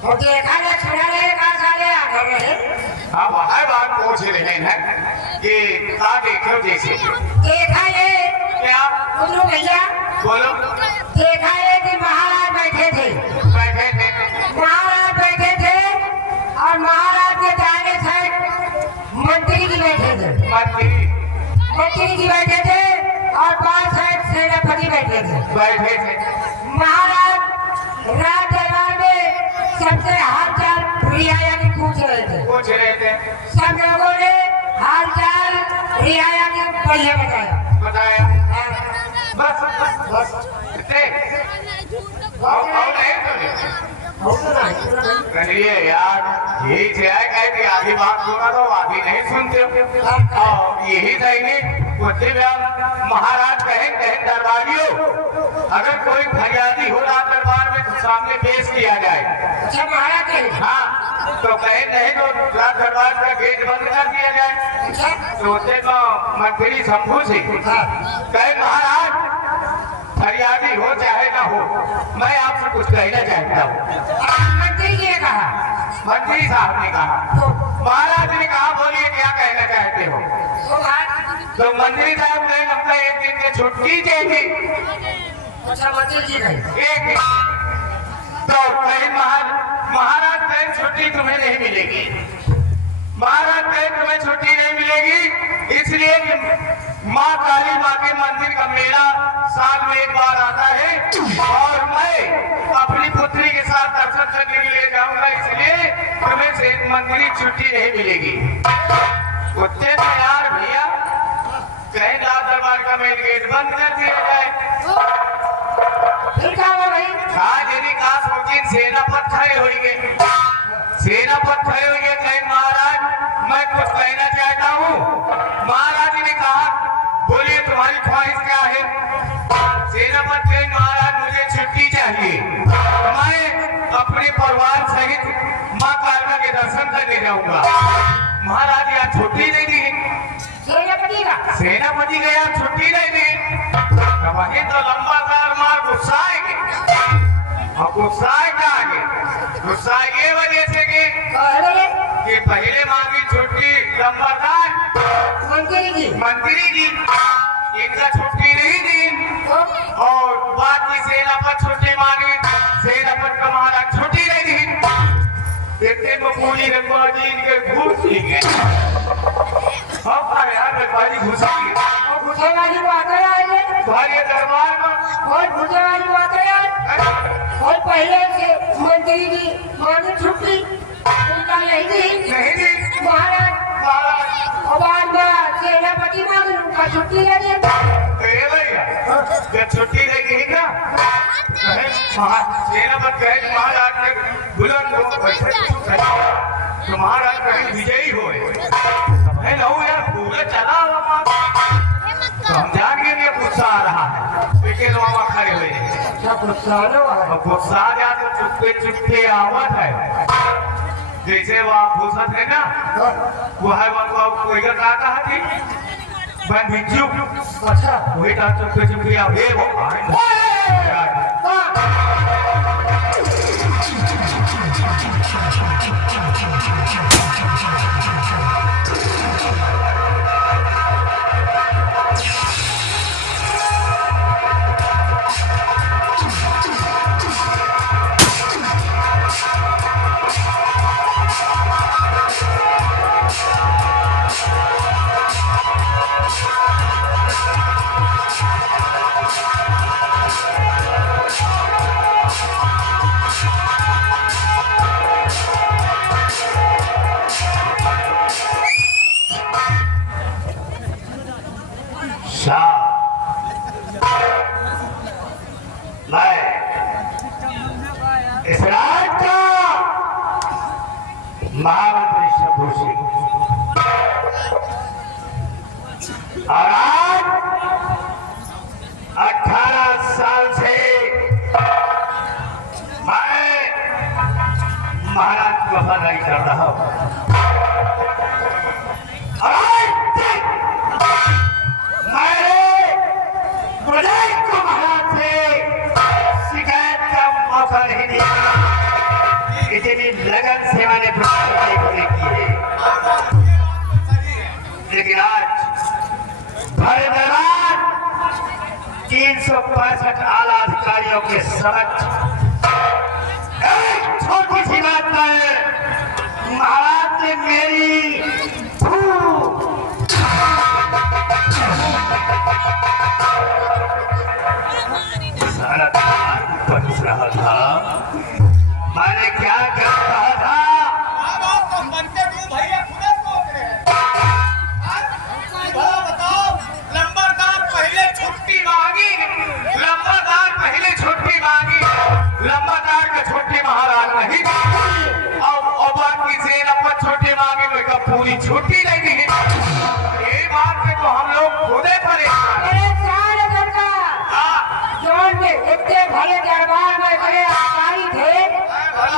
और देखा रे छुड़ा रे कहाँ सारे आ गए रहे। हम हर बार पूछ रहे हैं कि का देखो जैसे देखा ये क्या कुछ भैया बोलो देखा ये कि महाराज बैठे थे महाराज बैठे थे और महाराज के दाहिने साइड मंत्री जी बैठे थे मंत्री जी बैठे थे और बाएं साइड सेनापति बैठे थे महाराज राज दरबार में सबसे हाल चाल रियाया की पूछ रहे थे सब लोगों ने हाल चाल रियाया की बढ़िया बताया हाँ। बस इतने और करिए यार यही है कि आधी बात सुना तो आधी नहीं सुनते और यही दैनिक बुद्धि महाराज कहें दरबारियों अगर कोई फरियादी हो रहा दरबार में तो सामने पेश किया जाए। अच्छा महाराज हाँ तो कहे नहीं तो दरबार का गेट बंद कर दिया जाए। तो उससे मंत्री शंभू से कहे महाराज फरियादी हो चाहे ना हो मैं आपसे कुछ कहना चाहता हूँ। मंत्री जी ने कहा मंत्री साहब ने कहा महाराज ने कहा बोलिए क्या कहना चाहते हो। तो मंत्री साहब ने अपना एक दिन की छुट्टी चाहिए। अच्छा मंत्री जी कहे एक दिन तो कहीं महाराज कहीं छुट्टी तुम्हें नहीं मिलेगी। महाराज कहीं तुम्हें छुट्टी नहीं मिलेगी इसलिए माँ काली माँ के मंदिर का मेला साल में एक बार आता है और मैं अपनी पुत्री के साथ दर्शन करने के लिए जाऊंगा इसलिए तुम्हें से मंदिर छुट्टी नहीं मिलेगी। उत्ते में यार भैया कहीं लाल दरबार का मेन गेट बंद कर दिया जाए। फिर क्या हुआ भाई यदि का सोचिए सेना पर खड़े होंगे कहीं महाराज मैं कुछ कहना चाहता हूँ। महाराज ने कहा बोलिए तुम्हारी ख्वाहिश क्या है। सेनापति कहीं महाराज मुझे छुट्टी चाहिए मैं अपने परिवार सहित माँ कालका के दर्शन करने जाऊंगा। महाराज यहाँ छुट्टी नहीं दी सेनापति का यहाँ छुट्टी नहीं दी वही तो लंबा कार मार गुस्साएंगे और गुस्साए क्या आगे गुस्सा ये वजह से कि पहले मांगी छुट्टी लंबा कार मंत्री जी इनका छुट्टी नहीं दी और बाकी सेना पर छुट्टी मांगी सेना पर का महाराज छुट्टी नहीं दी इतने में पूरी रंगबाजी इनके घूस लिए अब यार रंगबाजी घुस तुम्हारे दरबार में और पहले से मंत्री जी मांगी छुट्टी उनका नहीं दी महाराज सेनापति मांगे उनका छुट्टी ले दी जब छुट्टी देगी ना सेनापति कहे महाराज ने बुलंद तो महाराज कहीं विजयी हो यार पूरा चला तो हम जाके लिए गुस्सा आ रहा है लेकिन वहां खड़े हुए गुस्सा आ जाए तो चुपके चुपके आवत है जैसे वह भूषण है ना वो है कोई का कहा थी मैं भिक्षु अच्छा वही का चुपके चुपके आवे वो महामंत्री शंभू सिंह और आज 18 साल से मैं महाराज को वफादारी कर रहा हूं और आज तक मैंने मुझे को महाराज से शिकायत का मौका नहीं दिया। से मैंने पूरी की है, लेकिन आज भरे दरबार 365 आला अधिकारियों के समक्ष एक छोटी सी बात है। महाराज ने मेरी सारा बच रहा था। मैंने क्या कर रहा था? लंबरदार पहले छुट्टी मांगी, लंबरदार का छुट्टी महाराज नहीं और बाकी से नंबर छुट्टी मांगे तो पूरी छुट्टी नहीं दी। ये बात से तो हम लोग खुदे परेशान। इतने भले दरबार में बड़े अधिकारी थे,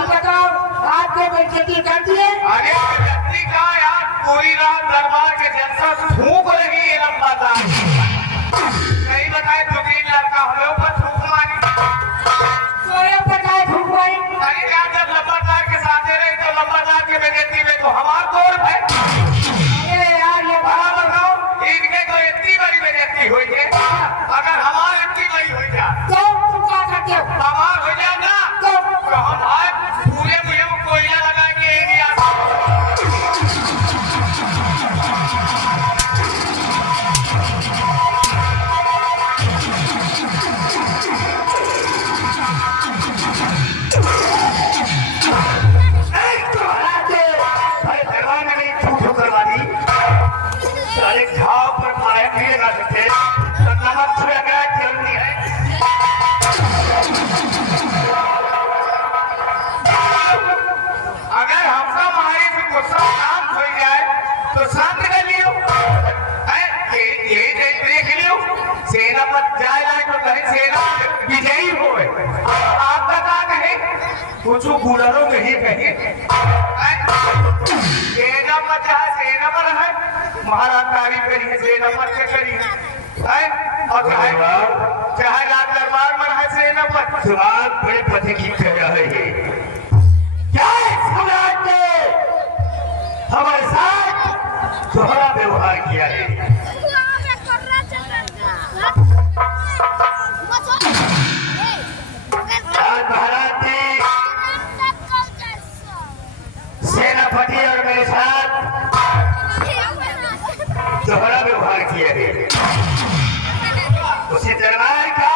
बताओ आपको बेइज्जती कर दिए। अरे बेइज्जती का यार, पूरी रात दरबार के जैसा थूक लगी है लंबरदार। नहीं बताए तो 3 लड़का हम लोग पर थूक मारी। तोरे बताए थूक मारी। अरे यार, जब लंबरदार के साथ रहे तो लंबरदार की बेइज्जती में तो हमार तोड़ है। अरे यार ये बड़ा बताओ, इनके तो इतनी बड़ी बेइज्जती हुई है, अगर हमारी इतनी बड़ी हुई जाए तो तुम क्या करते हो? हमार हो जाए ना तो हम आज पूरे मुझे कोयला लगाएंगे एरिया। सारे घाव पर मारे भी लगा सकते, तो नमक छिड़का जरूरी है। अगर हमका मारे से गुस्सा शांत हो जाए तो शांत कर लियो। ये देख लियो, सेना पर जाए तो कहीं सेना विजयी होए। आपका क्या कहे? कुछ गुड़रों में ही कहे सेना पर चाहे सेना पर है, महाराज तारीफ करिए सेना पर के करिए, और चाहे रात दरबार में है सेना पर। सवाल बड़े पति की कह रहा है, क्या सम्राट ने हमारे साथ दोहरा व्यवहार किया है? आज महाराज ने सेनापति और मेरे साथ दोहरा व्यवहार किया है। उसी दरबार का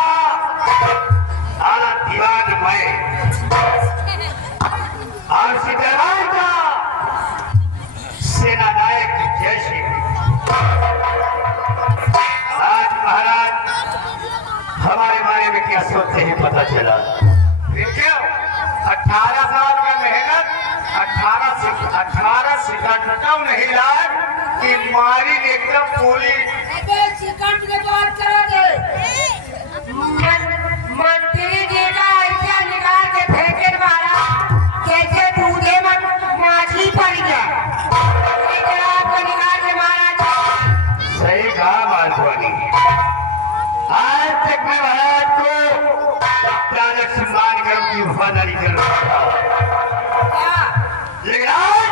आला दीवान मैं और उसी दरबार का सेना नायक जय श्री। आज महाराज हमारे बारे में क्या सोचते हैं पता चला। देखिए 18 साल का मेहनत 18 सेकंड नहीं लाए कि मारी एकदम पूरी। सेकंड के बाद करोगे मंत्री जी का ऐसा निकाल के फेंके मारा कैसे दूधे में माछली पड़ गया। आपको निकाल के मारा। सही कहा माधवानी। आज तक मैं महाराज को प्राणक सम्मान कर की वफादारी कर रहा था, लेकिन आज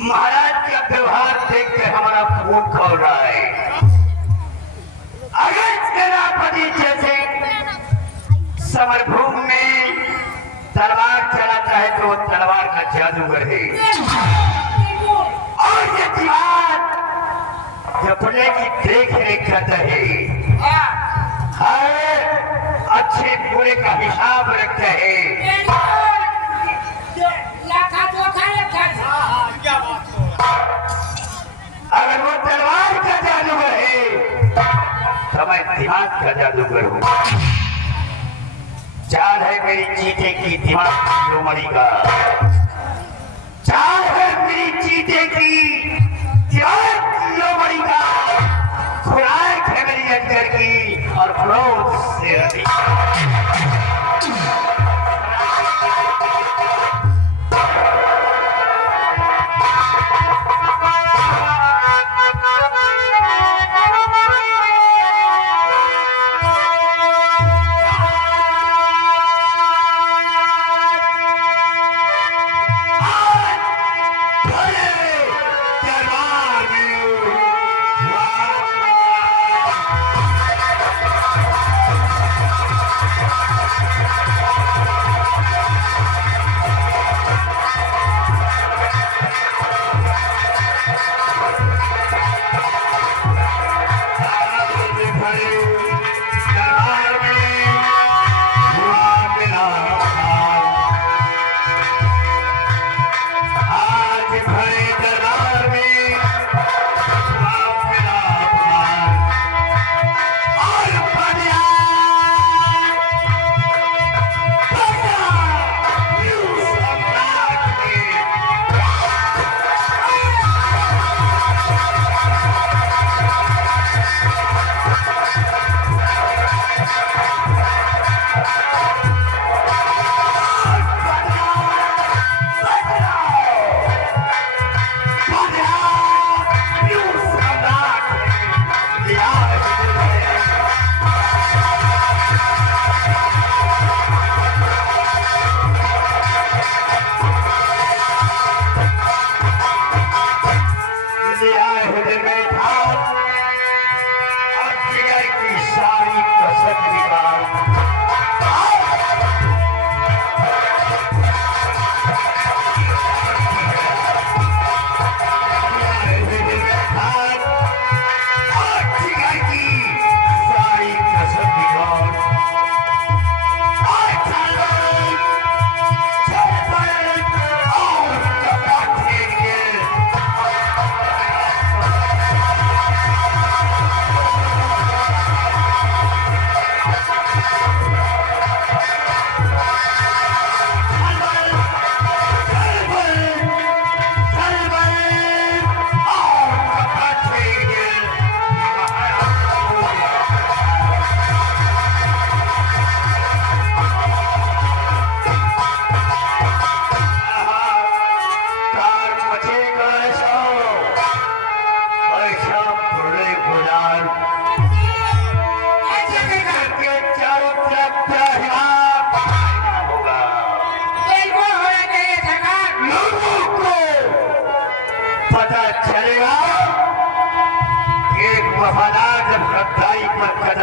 महाराज का व्यवहार देखकर हमारा खून खौल रहा है। अगर सेनापति जैसे समरभूमि में तलवार चलाता है तो वो तलवार का जादूगर है, और ये दीवार जपने की देख रेख करता है, हर अच्छे बुरे का हिसाब रखता है। अगर वो तलवार का जादूगर है तो मैं दिमाग का जादूगर हूँ। चाल है मेरी चीते की दिमाग लोमड़ी का, चाल है मेरी चीते की दिमाग लोमड़ी का, खुराक है मेरी अंदर की और क्रोध से रही।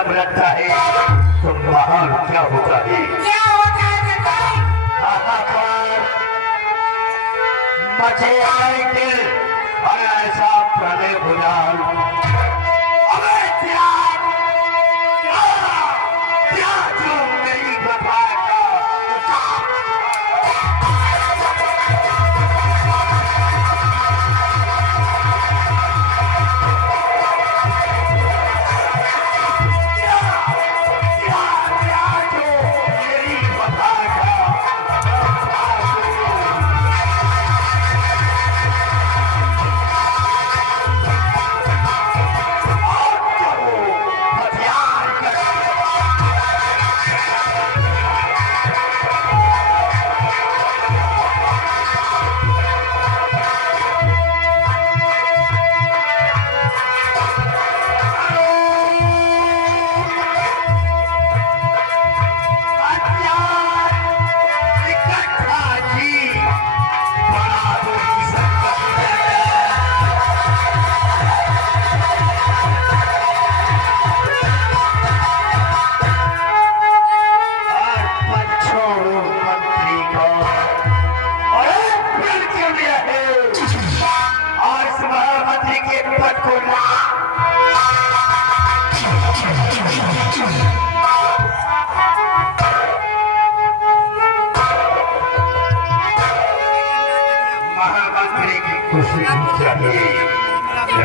जब लगता है तो महान क्या होता है। क्या होता है सरकार? हाहाकार मचे आएंगे और ऐसा प्रलय हो जाए। अबे त्याग त्याग जो मेरी वफा का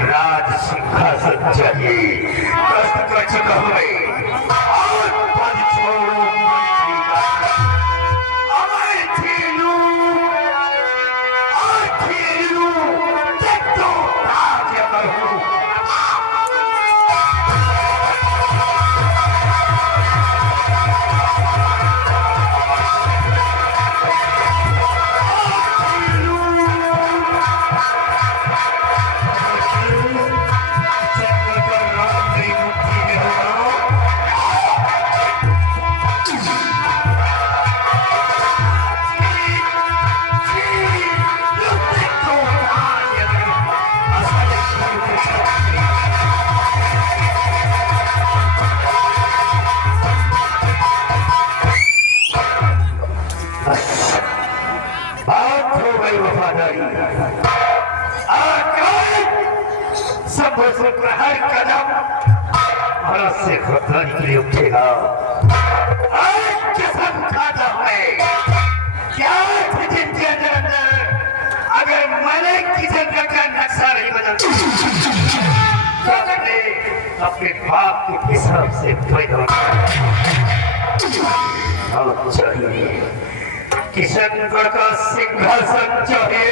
राज सिंहासन चाहिए। कष्ट कर चुका हूं मैं और पद छोड़ो मंत्री का। अब मैं खेलूं देख तो राज्य करूं। हर कदम भारत से खतरा के लिए उठेगा। कसम खाता है क्या जिनके अंदर अगर मैंने किसी का नक्शा नहीं बदल तो अपने बाप के हिसाब से पैदा चाहिए। किशनगढ़ का सिंहासन चाहिए।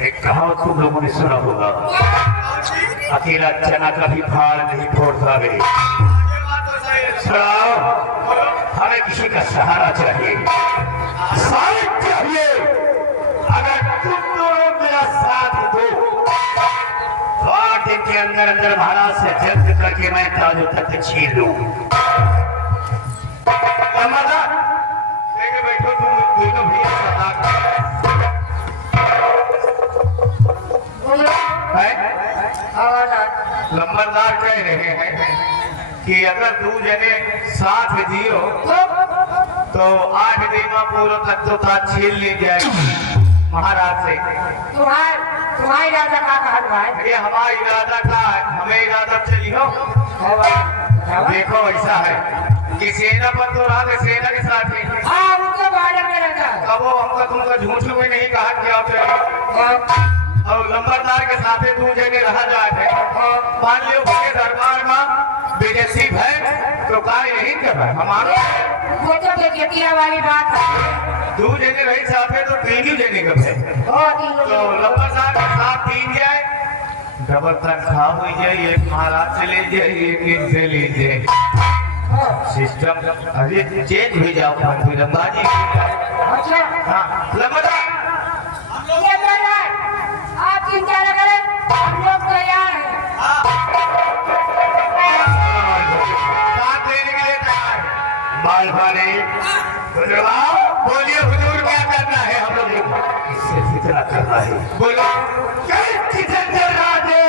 एक कहावत तुम लोगों ने सुना होगा, अकेला चना का भी फाड़ नहीं फोड़ता वे। हमें किसी का सहारा चाहिए, साथ चाहिए। अगर तुम दोनों मेरा साथ दो तो 8 दिन के अंदर अंदर महाराज से जब्त करके मैं ताजो तक छीन लूं। बैठो तुम दोनों भैया लंबरदार कह रहे हैं कि अगर तू जने साथ दियो तो 8 दिन में पूरा तत्वता छीन ली जाएगी महाराज से। तुम्हारा इरादा का कहा है? ये हमारा इरादा था, हमें इरादा चली हो। देखो ऐसा है कि सेना पर तो रात सेना के साथ ही बार्डर में रहता है। अब वो हमको तुमको झूठ में नहीं कहा कि आप और लंबरदार के साथ तू जगह रहा जाए मान लियो के दरबार में विदेशी है तो कार्य नहीं कर रहा हमारा वो तो बेजतिया वाली बात है। तू जगह रही चाहते तो 3 जगह कब है तो लंबरदार के साथ 3 जाए डबल तनख्वाह हो जाए। एक महाराज से ले जाए, एक इनसे ले जाए। सिस्टम अरे चेंज हो जाओ लंबाजी। अच्छा हाँ लंबरदार आप चिंता न करें, हम लोग तैयार हैं। साथ देने के लिए तैयार। इतना करना है। बोलो किचन चल रहा है,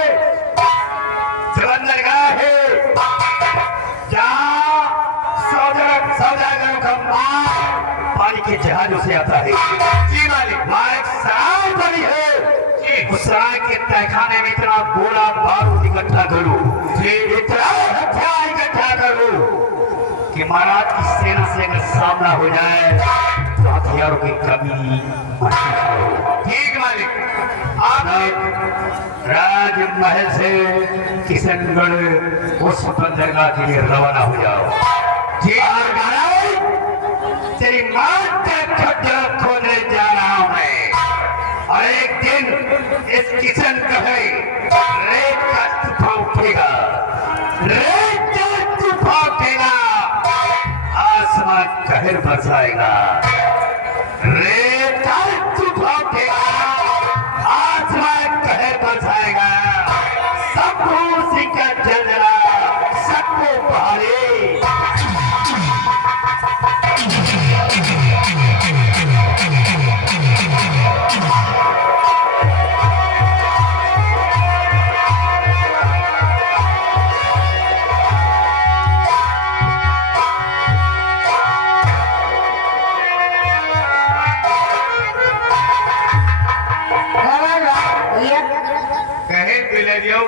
जलंधर गया है, जहाँ सौदागरों का माल पानी के जहाजों से आता है। जी मालिक, वहाँ एक सराय बनी है, उस सराय के तहखाने में इतना गोला बारूद इकट्ठा करो, इतना हथियार इकट्ठा करो कि महाराज की सेना से अगर सामना हो जाए तो हथियारों की कमी महसूस हो। ठीक मालिक, आप राजमहल से किशनगढ़ उस बंदरगाह के लिए रवाना हो जाओ। जी तेरी मां का खड्डा खोदने जा रहा हूं मैं, और एक दिन इस किशनगढ़ रेत का तूफान उठेगा, रेत का तूफान उठेगा, आसमान कहर बरसाएगा, रेत का तूफान उठेगा, आसमान कहर बरसाएगा, सबको सिक्का जलना, सबको बहारे।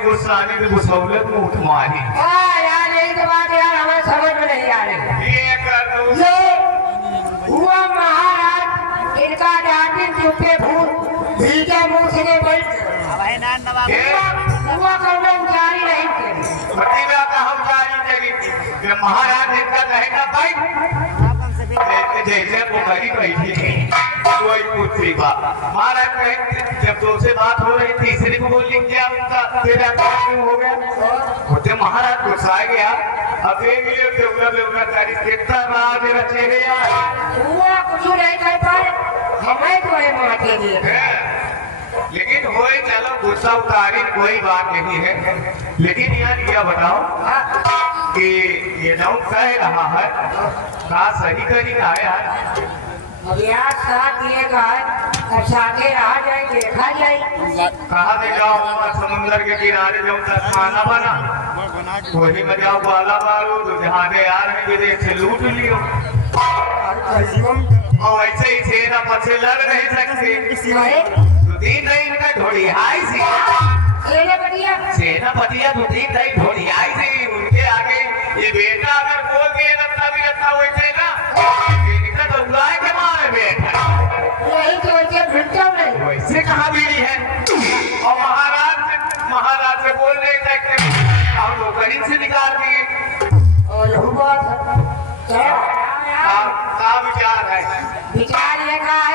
गुस्सानी से गुस्सौलत में उठमानी। यार यही तो बात यार हमें समझ में नहीं आ रही। ये कर दो। ये हुआ महाराज, इनका डाटिन चुपे भूत भीगे मुंह से बैठ हुआ कौन जारी नहीं करी। प्रतिभा का हम जारी करी कि महाराज इनका कहेगा भाई जैसे वो करी बैठी थी कोई पुत्री बात महाराज कहे, जब दो से बात हो रही तीसरी को बोल लिख दिया उनका तेरा क्यों हो गया, मुझे महाराज गुस्सा गया। अब देख लियो देवला तारीख कितना राज रचे गया, हुआ कुछ नहीं कर पाए, हमें तो ये मारते दिए। लेकिन होए चलो गुस्सा उतारी कोई बात नहीं है, लेकिन यार ये बताओ कि ये नौ कह रहा है का सही करी का है यार। अब यार साथ दिए का अच्छा के रहा जाए देखा जाए। कहा दे जाओ समुद्र के किनारे जाओ खाना बना वही में जाओ बाला मारो तो जहाँ दे यार है विदेश से लूट लियो, और ऐसे ही सेना पछे लड़ नहीं सकते। तो दिन नहीं इनका ढोड़ी आई सी सेना पतिया तो दिन नहीं ढोड़ी आई सी, उनके आगे ये बेटा अगर बोल दिए रत्ता भी रत्ता वैसे ना इनका तो उड़ाए के मारे बेटा यही तो नहीं वैसे कहा बीड़ी है। और महाराज से बोल रहे थे कि हम लोग करीब से निकाल दिए। और क्या विचार है? विचार ये कहा है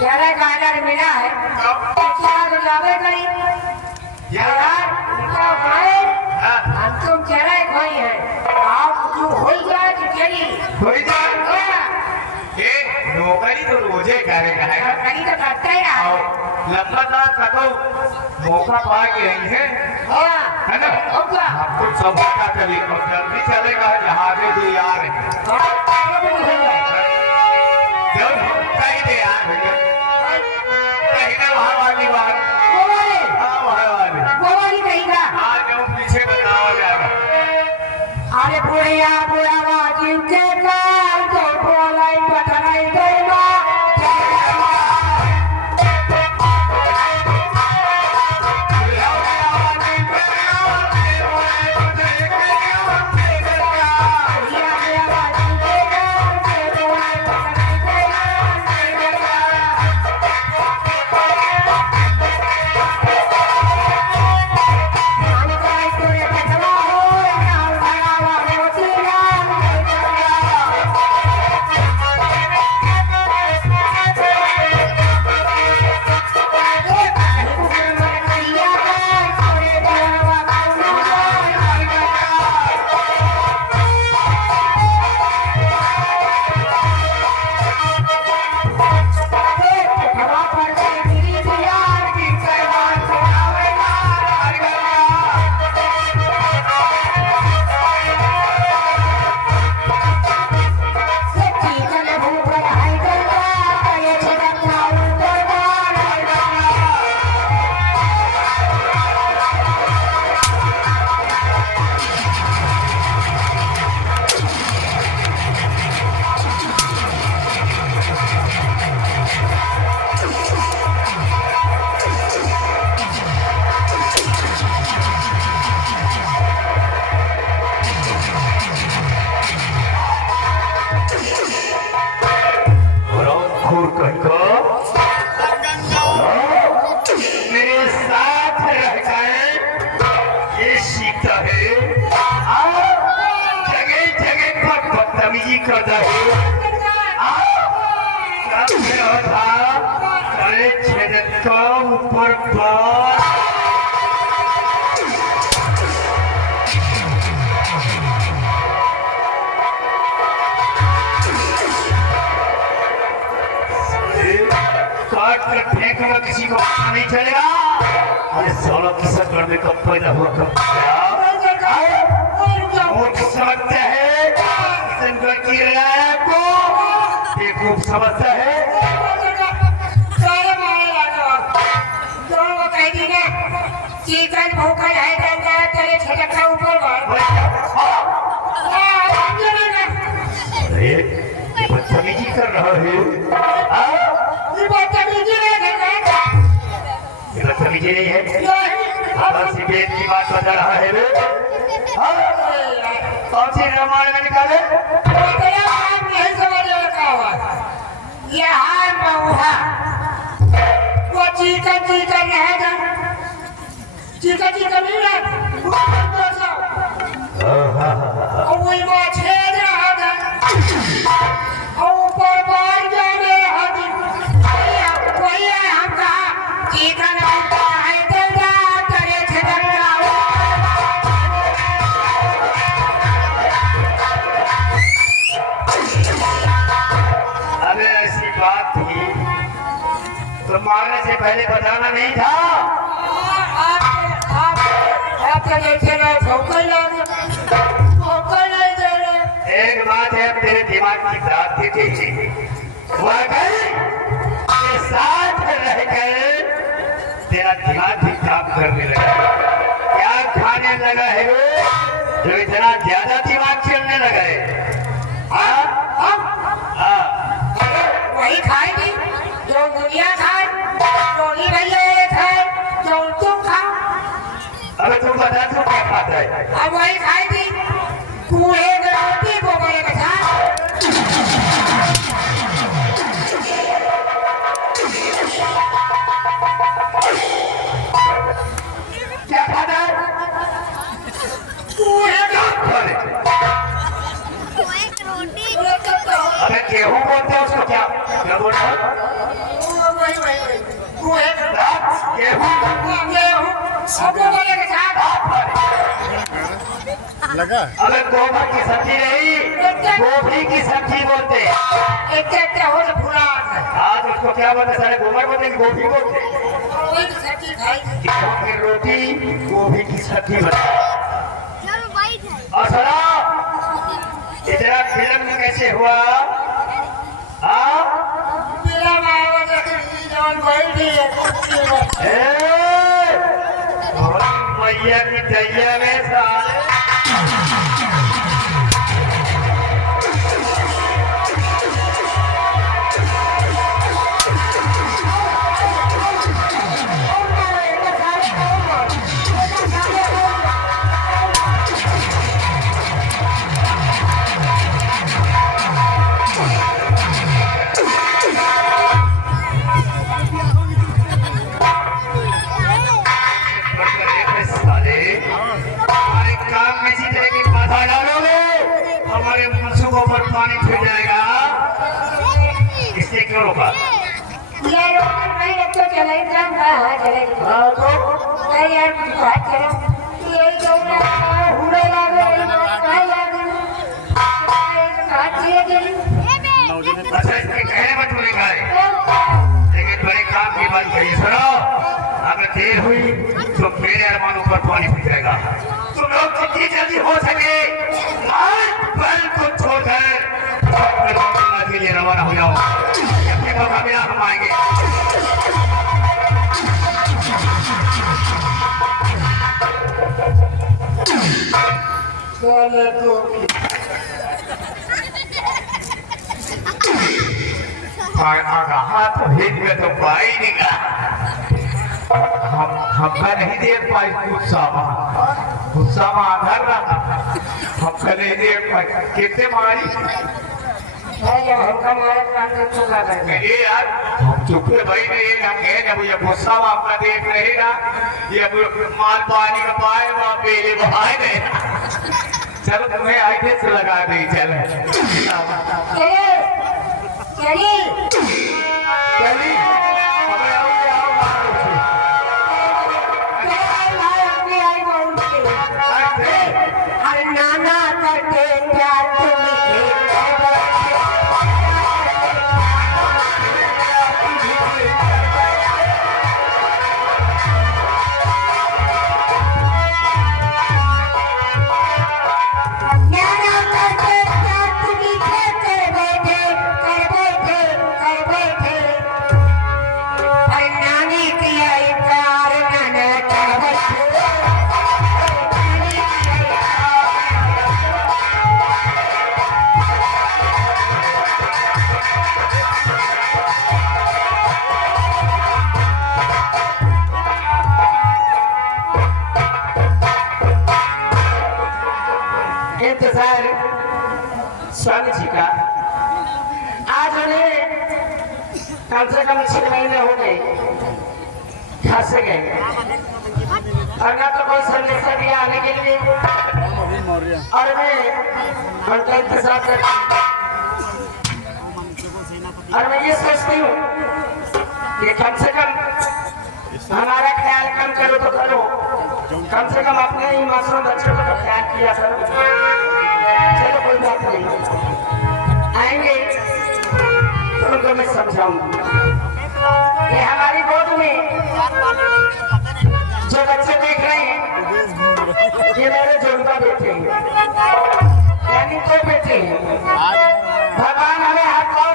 चलेगा गार्डन मिला है जावे करी यार हम तुम चले कोई है आप जो हो जाए तो चली हो जाए ये नौकरी तो रोजे करेगा है नौकरी तो करते ही रहा लंबा कदो मौका पा के रही है ना, आपको सब पता चले और जल्दी चलेगा जहाजे भी आ रहे हैं जब कहीं दे यार भैया कहीं ना वहाँ वाली बात गोवाली कहीं का आज जो पीछे बताया जाएगा। अरे बुढ़िया बुढ़ावा जिनके काल तो बोलाई पठनाई देगा बदतमीजी करता है अरे छेद का ऊपर बार काट कर फेंकूंगा किसी को पता नहीं चलेगा। अरे सोलह किस्सा करने का पैदा हुआ कब समझता है की राय को खूब समझता है। चिकन भूखल है तेरे छटका ऊपर बदतमीजी कर रहा है। बदतमीजी नहीं है बस वेद की बात बता रहा है वे कौन सी रामायण में निकाले नहीं समझ रखा हुआ यहाँ मऊहा वो चिकन चिकन रहेगा चिकन चिकन नहीं रहेगा वही वो छेद रहेगा ऊपर बाढ़ जाने वही है हम कहा चिकन मारने से पहले बताना नहीं था। एक बात है अब तेरे दिमाग की बात देखे साथ रहकर तेरा दिमाग भी काम करने लगा। क्या खाने लगा है वो जो इतना ज्यादा दिमाग चलने लगा है। वही खाएगी जो दुनिया खाए टोली भैया खाए जो तुम खाओ। अबे तुम बता तू क्या खाता है। अब वही खाएगी कूड़े में रोटी गोबर में क्या खाता है कूड़े अबे गेहूं बोलते हैं उसको क्या क्या बोल रहा लगा अबे गोबर की सब्जी नहीं गोभी की सब्जी बोलते आज उसको क्या बोलते सारे गोबर बोलते हैं गोभी बोलते गेहूं की रोटी गोभी की सब्जी बोलते। और सुनो इतना फिल्म कैसे हुआ मैया की दैया में साले पर पानी फिर जाएगा इसलिए क्यों रोका अच्छा इसके कहने पर तूने कहा लेकिन बड़े काम की बात कही। सुनो अगर देर हुई तो मेरे अरमानों पर पानी फिर जाएगा। तुम लोग जितनी जल्दी हो सके पल को छोड़कर के लिए रवाना हो जाओ। अपने मौका मिला हम आएंगे। हाथ भेज में तो पाई नहीं का हमका नहीं देख पाई गुस्सा में आधार रहा हमका नहीं देख पाई कितने मारी यार हम चुपे भाई नहीं हम कहे ना ये गुस्सा में आपका देख रहेगा ये माल पानी का पाए मेरे भाई नहीं चलो तुम्हें आगे से लगा दी चल चलिए चलिए चली अबे आओ भाई अपनी आई बोल अरे नाना करके प्यार तुम्हें इंतजार स्वामी जी का आज उन्हें कम से कम 6 महीने हो गए घर से गए और ना तो कोई संदेश दिया आने के लिए और मैं उनका इंतजार करती और मैं ये सोचती हूँ कि कम से कम हमारा ख्याल कम करो तो करो कम से कम अपने ही मासूम बच्चों को तो ख्याल किया करो चलो कोई बात नहीं आएंगे तो उनको मैं समझाऊंगा ये हमारी गोद में जो बच्चे देख रहे हैं ये मेरे जुड़वा बेटे हैं यानी दो बेटे हैं भगवान हमें हर दौर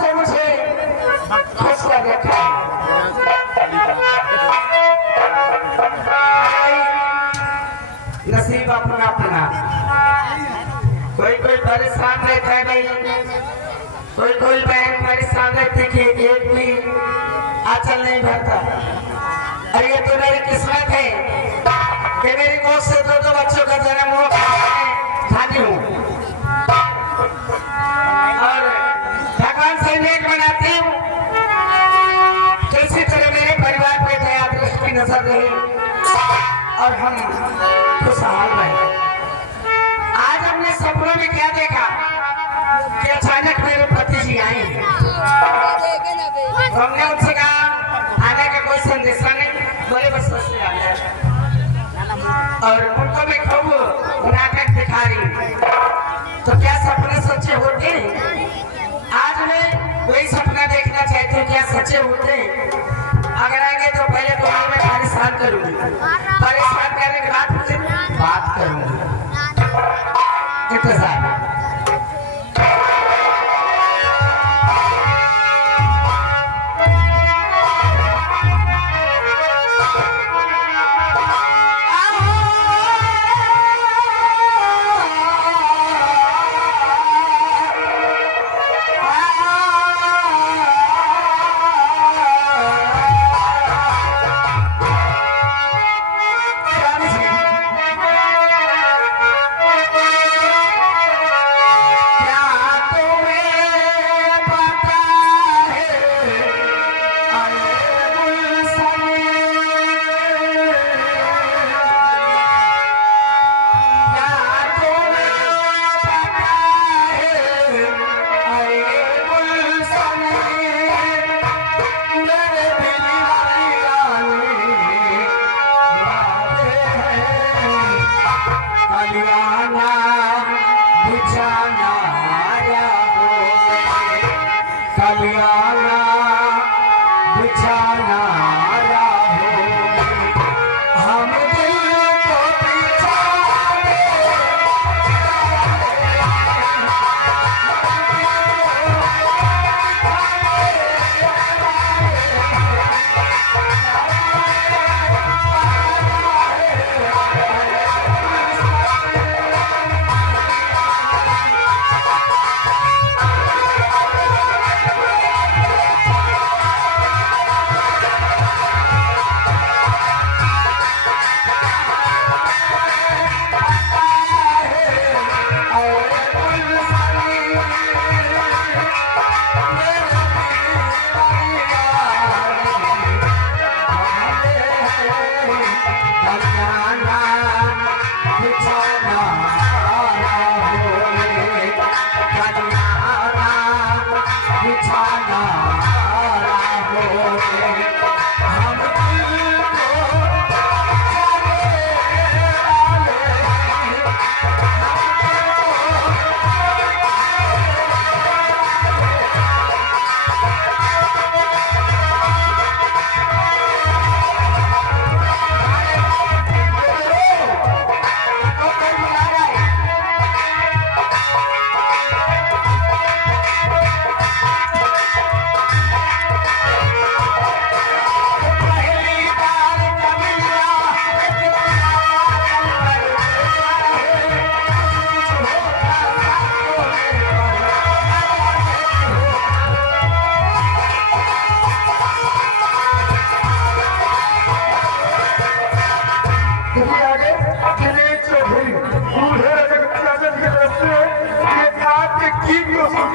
से मुझे खुश कर रखा है नसीब अपना अपना कोई कोई परेशान रहता है भाई कोई बहन परेशान रहती कि एक भी आंचल नहीं भरता और ये तो मेरी किस्मत है कि मेरी गोद से दो बच्चों का जन्म हुआ खाली हूँ और भगवान से नेक बनाती हूँ तो इसी तरह मेरे परिवार पे दया दृष्टि नजर रही और हम खुशहाल रहे आज हमने सपनों में क्या देखा कि अचानक मेरे पति जी आए तो हमने उनसे कहा आने का कोई संदेश नहीं बोले बस से आ गया और उनको मैं खूब नाटक दिखा रही तो क्या सपने सच्चे होते आज मैं वही सपना देखना चाहती हूँ क्या सच्चे होते अगर आएंगे तो पहले तो मैं परेशान करूंगी परेशान करने के बाद फिर बात करूंगी इंतजार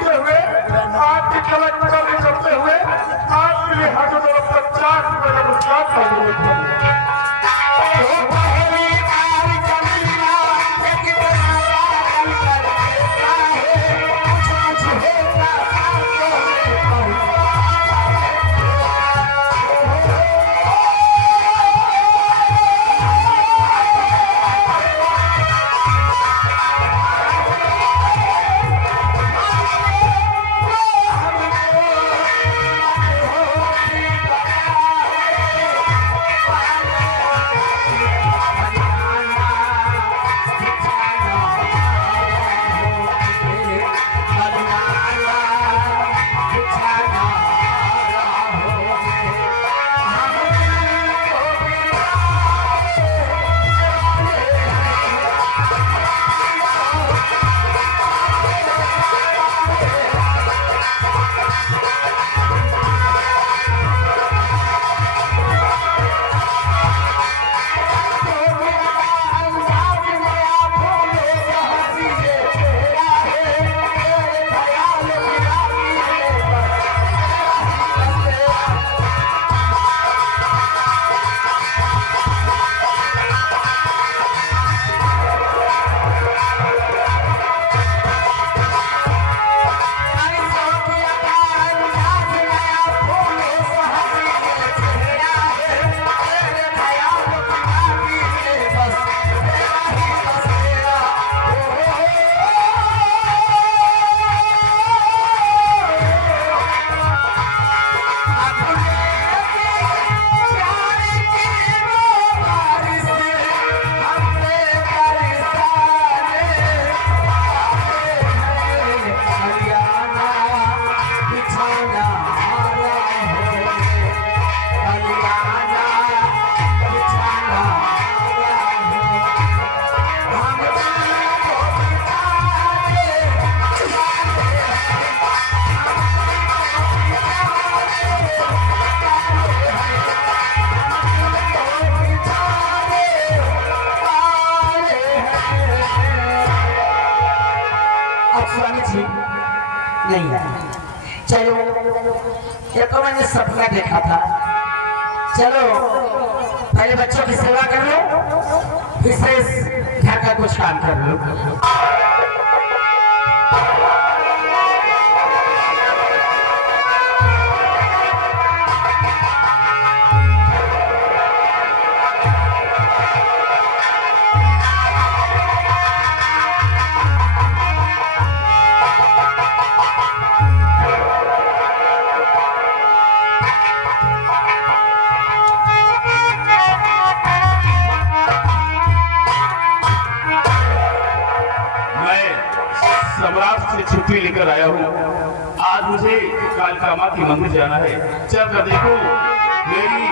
होते हुए आपकी कलेक्टर में चलते हुए आपके लिए हाथों में 50 रुपए का पुरस्कार खरीद नहीं है। चलो ये तो मैंने सपना देखा था। चलो पहले बच्चों की सेवा कर लो, फिर से घर का कुछ काम कर लो। सम्राट से छुट्टी लेकर आया हूँ। आज मुझे कालकामा की मंदिर जाना है। चल कर देखो मेरी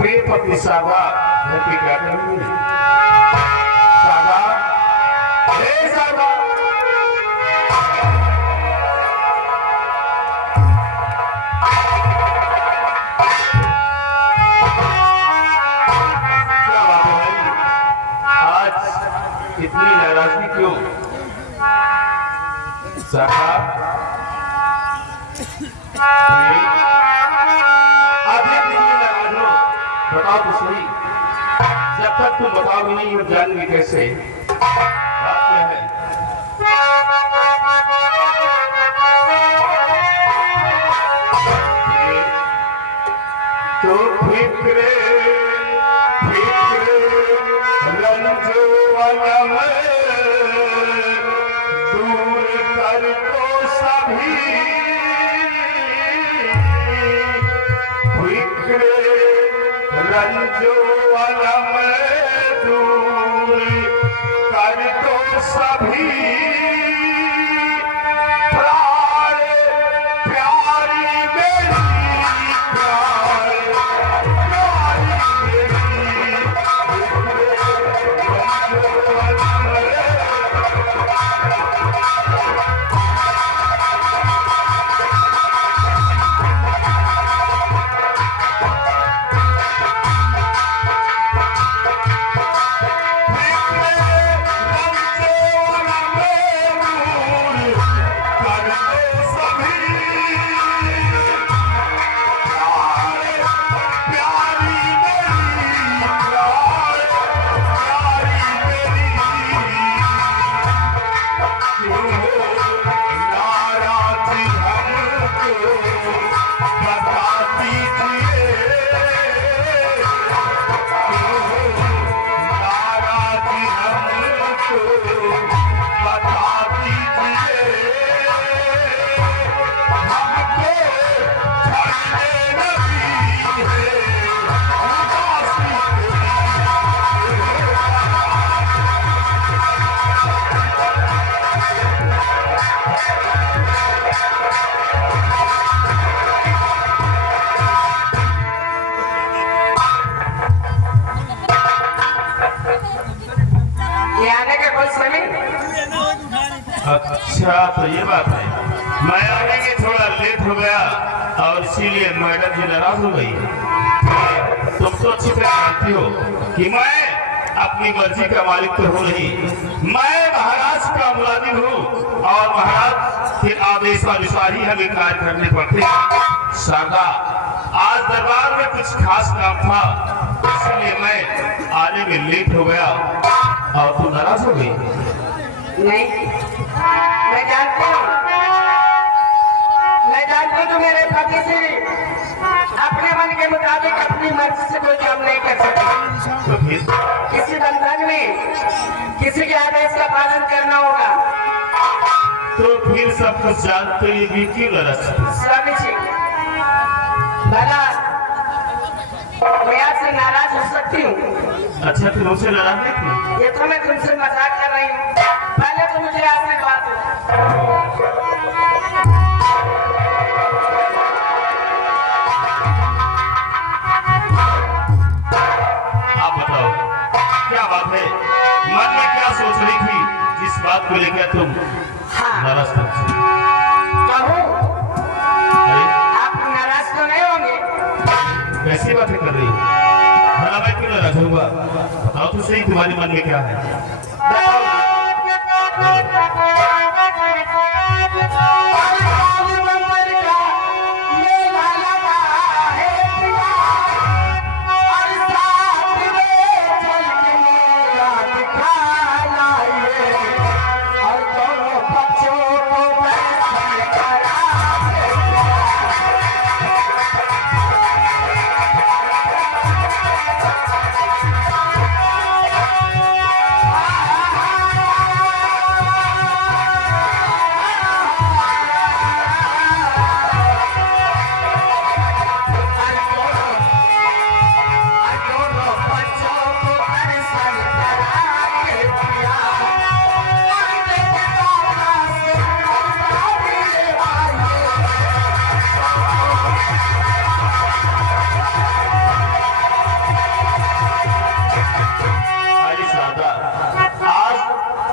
प्रिय पत्नी सागा घर पे क्या कर रही है। सागा, हे सागा, क्या बात है भाई, आज इतनी नाराजगी क्यों? बताओ तो सही, जब तक तुम बताओगे नहीं और जानेंगे कैसे? बात क्या है? तो फिक्रे फिक्रे रंजो अलम दूर कर तो सभी फिक्रे रंजो अलम दूर कर तो सभी प्राण प्यारी मेरी प्राण प्यारी मेरी रंजो अलम अच्छा तो ये बात है, मैं आने के थोड़ा लेट हो गया और इसीलिए मैडम जी नाराज हो गई। तुम तो अच्छी तरह जानती हो कि मैं अपनी मर्जी का मालिक तो हूँ नहीं, मैं महाराज का मुलाजिम हूँ और महाराज के आदेशानुसार ही हमें कार्य करने पड़ते हैं। शारदा, आज दरबार में कुछ खास काम था इसलिए मैं आने में लेट हो गया और तू नाराज हो गई। नहीं, मैं जानती हूँ तो मेरे पति से अपने मन के मुताबिक अपनी मर्जी से कोई काम नहीं कर सकते। तो फिर किसी बंधन में किसी के आदेश का पालन करना होगा। तो फिर सब कुछ जानते हुए भी क्यों नाराज? स्वामी जी, भला मैं आपसे नाराज हो सकती हूँ? अच्छा तुम मुझसे नाराज नहीं थी? ये तो मैं तुमसे मजाक कर रही हूँ। पहले तो मुझे आशीर्वाद दो। आप बताओ क्या बात है, मन में क्या सोच रही थी जिस बात को लेकर तुम हाँ, नाराज थे? कहूँ अरे आप नाराज तो नहीं होंगे? कैसी बातें कर रही हो? भला मैं क्यों नाराज होऊंगा? बताओ तो सही तुम्हारे मन में क्या है।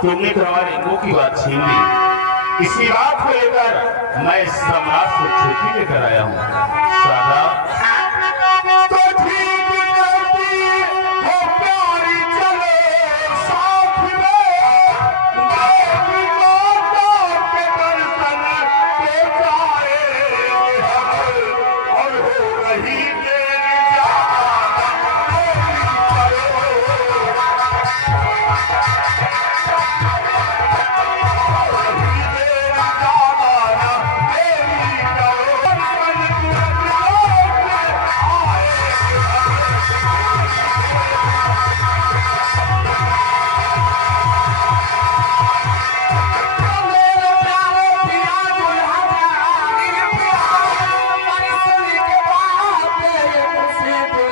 तुमने तो हमारे मुंह की बात छीन ली। इसी बात को लेकर मैं सम्राट से छुट्टी लेकर आया हूँ। सादा तो ठीक करती हो प्यारी चले साथ में, देवी माता के दर्शन के जाए और हो रही देरी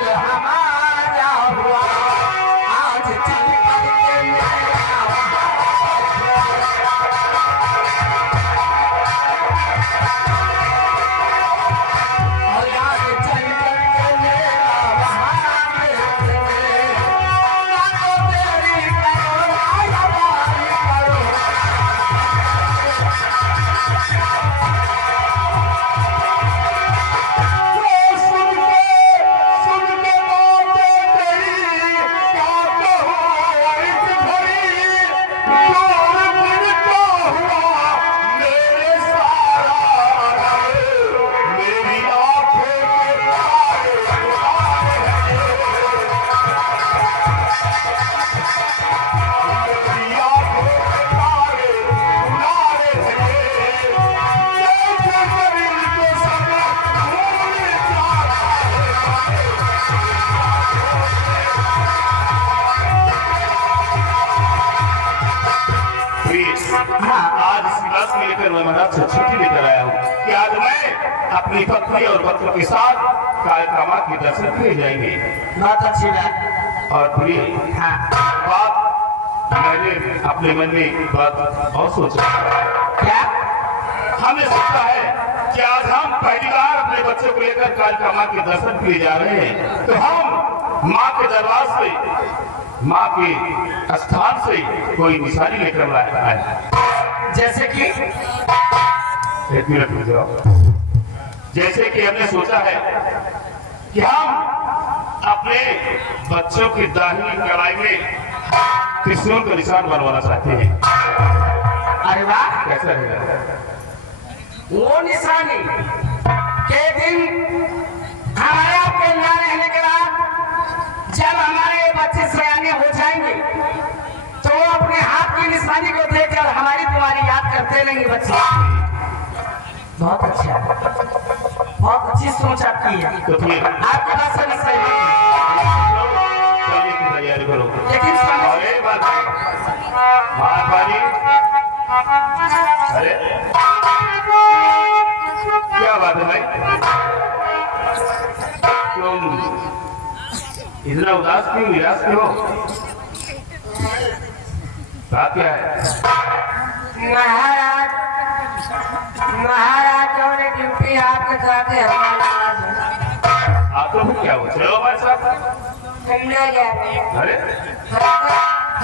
जाना आज इस बात को लेकर मैं महाराज से छुट्टी लेकर आया हूँ कि आज मैं अपनी पत्नी और बच्चों के साथ कालकामा के दर्शन किए जाएंगे। बहुत अच्छी बात। और प्रिय हाँ, बात मैंने अपने मन में बात और सोचा। क्या? हमें सोचा है कि आज हम पहली बार अपने बच्चों को लेकर कालकामा के दर्शन के लिए जा रहे हैं, तो हम माँ के दरबार से, माँ के स्थान से कोई निशानी लेकर आए। जैसे कि एक मिनट रुक जाओ। जैसे कि हमने सोचा है कि हम अपने बच्चों की दाहिनी कलाई में त्रिशूल का निशान बनवाना चाहते हैं। अरे वाह, कैसा रहेगा? वो निशानी के दिन हमारे आपके ना रहने के बाद जब हमारे बच्चे सयाने हो जाएंगे तो वो अपने हाथ की निशानी को देखकर हमारी तुम्हारी याद करते रहेंगे बच्चे। बहुत अच्छा, बहुत अच्छी सोच आपकी है। तो फिर आपके पास से सही चलिए की तैयारी करो। लेकिन और एक बात है, महापाली, अरे क्या बात है भाई, तुम इतना उदास क्यों, निराश क्यों हो? बात क्या है? महाराज, महाराज जो ने ड्यूटी आपके साथ है हमारे। आप तो क्या हो, चलो हमारे साथ। हम ना जा रहे, अरे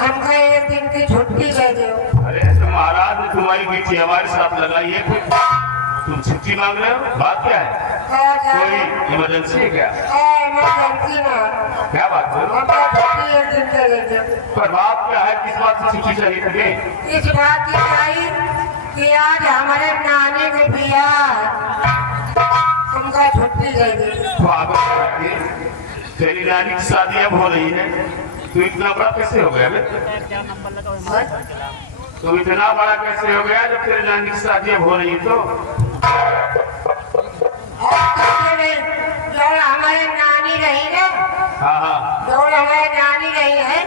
हमको एक दिन की छुट्टी दे दो। अरे तो महाराज ने तुम्हारी ड्यूटी हमारे साथ लगाई है, तुम छुट्टी मांग रहे हो, बात क्या है? कोई इमरजेंसी है क्या? इमरजेंसी ना, क्या बात है? हमको छुट्टी एक दिन का दे दो। पर बात क्या है, किस बात से छुट्टी चाहिए तुम्हें? इस बात की चाहिए कि आज हमारे नानी के बियाह, तुमको छुट्टी दे दो। पागल है, तेरी नानी की शादी अब हो रही है, तू इतना बड़ा कैसे हो गया बे? तू इतना बड़ा कैसे हो गया जब तेरी नानी की शादी अब हो रही है? तो जो हमारे नानी रही ना, हाँ हाँ, जो हमारे नानी रही है,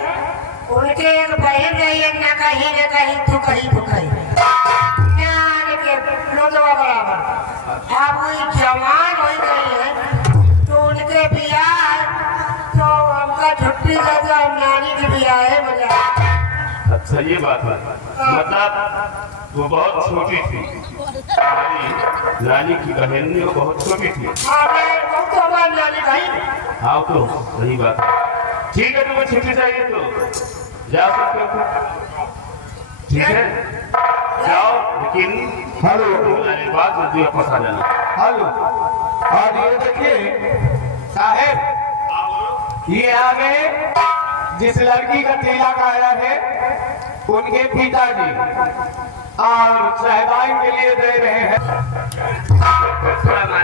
उनके एक बहन रही है, न कहीं तो कहीं नानी के लोगों बराबर। अब वही जवान हो गई है तो उनके बियाह, तो हमका छुट्टी दे दो, नानी की बियाह है मजा। अच्छा ये बात है, मतलब वो बहुत छोटी थी, हमारी नानी की बहन ने वो बहुत छोटी थी। हमारी नानी भाई। हाँ तो वही बात है। ठीक है, तुम्हें छुट्टी चाहिए तो जा सकते हो, ठीक है जाओ, लेकिन हेलो बात जल्दी वापस आ जाना। हेलो, और ये देखिए साहब, ये आ गए जिस लड़की का तिलक आया है उनके पिताजी, और साहबाइन के लिए दे रहे हैं।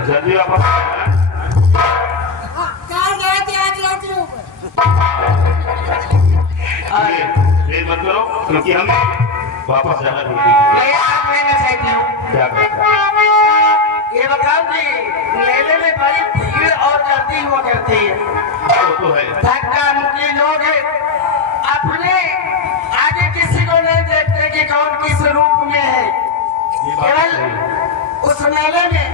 जल्दी वापस आ जाना। देर मत करो, क्योंकि हम वापस जाना मैं आप लेना चाहती हूँ। क्या करते ये बताओ कि मेले में बड़ी भीड़ और गर्दी हुआ करती है, वो तो है। धक्का मुक्की लोग अपने आगे किसी को नहीं देखते कि कौन किस रूप में है। ये बात केवल सही है। उस मेले में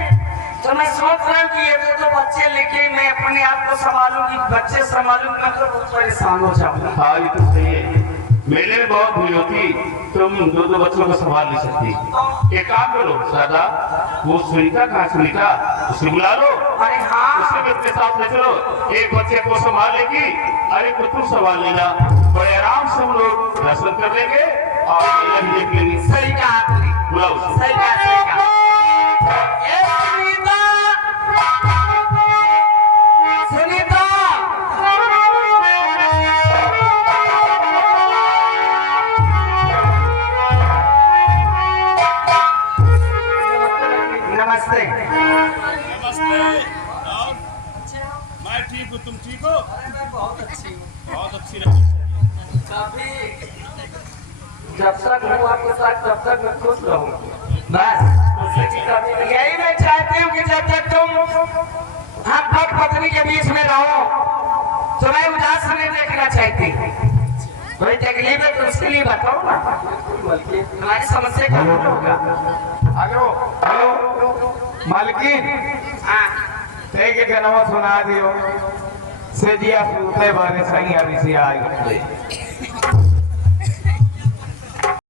तो मैं सोच रहा हूँ कि ये दो बच्चे लेके मैं अपने आप को संभालूंगी, बच्चे संभालूंगा तो बहुत परेशान हो जाऊंगा। हाँ ये तो सही है, मेले में बहुत भीड़ होती, तुम दो बच्चों को संभाल नहीं सकती। एक काम करो सादा, वो सुनीता कहाँ, सुनीता उसे बुला लो, अरे हाँ, उसके बच्चे साथ ले चलो, एक बच्चे को संभाल लेगी, अरे को तुम संभाल लेना, बड़े आराम से हम लोग दर्शन कर लेंगे और मेला भी देख लेंगे। सही कहा आपने, बुलाओ उसे। सही कहा, सही कहा। ए सुनीता, सुनीता, नमस्ते। नमस्ते। और मैं ठीक हूँ, तुम ठीक हो? बहुत अच्छी, बहुत अच्छी रही। काफी, जब तक हूँ आपके साथ तब तक मैं खुश रहूँ, बस यही मैं चाहती हूँ कि जब तक तुम हम पति पत्नी के बीच में रहो तो मैं उदास नहीं देखना चाहती। कोई तकलीफ है तो उसके लिए बताओ ना, तुम्हारी समस्या का हल होगा। हेलो हेलो मालकिन, हाँ, तेरे के नवा सुना दियो से दिया सुते बारे सही आदि से आई